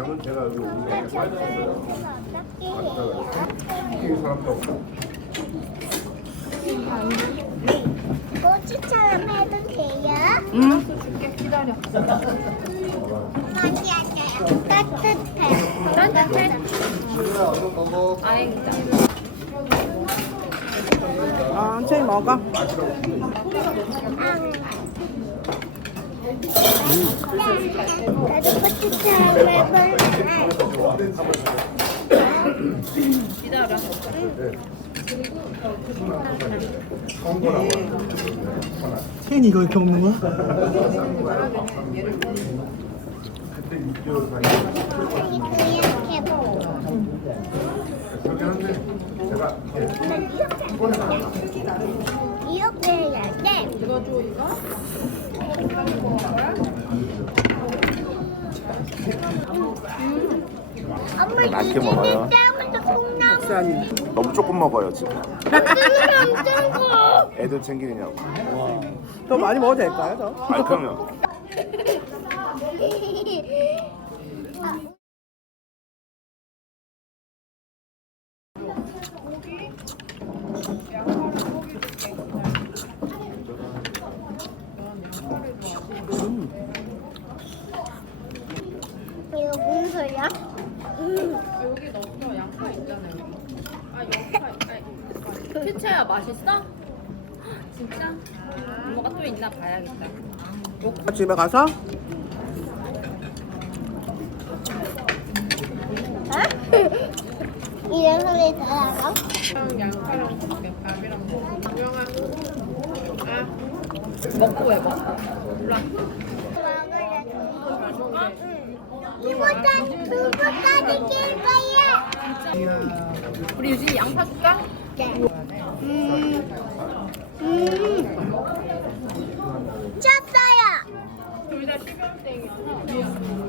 장은 제가 여기 오는 게 빠졌어요. 이 사람도 없고. 꼬치처럼 해도 돼요? 응. 어때요? 따뜻해. 따뜻해. 아, 천천히 먹어. 나도 꼬치처럼 해볼래. 혜인이 이거 이렇게 먹는 거야? 그때 6개월 사이. 아니 그냥 해보. 그렇긴 한데 제가 이렇게 이렇게 해야 돼. 이거 줘 이거. 엄마 맛있게 먹어요. 콩나물 쌀이. 너무 조금 먹어요 지금. 애들 챙기느냐고. 더 많이 먹어도 될까요, 더? 아니 그러면 이거 무슨 소리야? 여기 넣었어 양파 있잖아요. 아 양파 아니 피체야 맛있어? 진짜? 뭐가 또 있나 봐야겠다. 집에 가서 이런 소리 다 알아? 그냥 양파랑 밥이랑. 아 먹고 해. 몰라. 이보다 두 번까지 낄 거야. 우리 유진이 양파 줄까? 네. 음.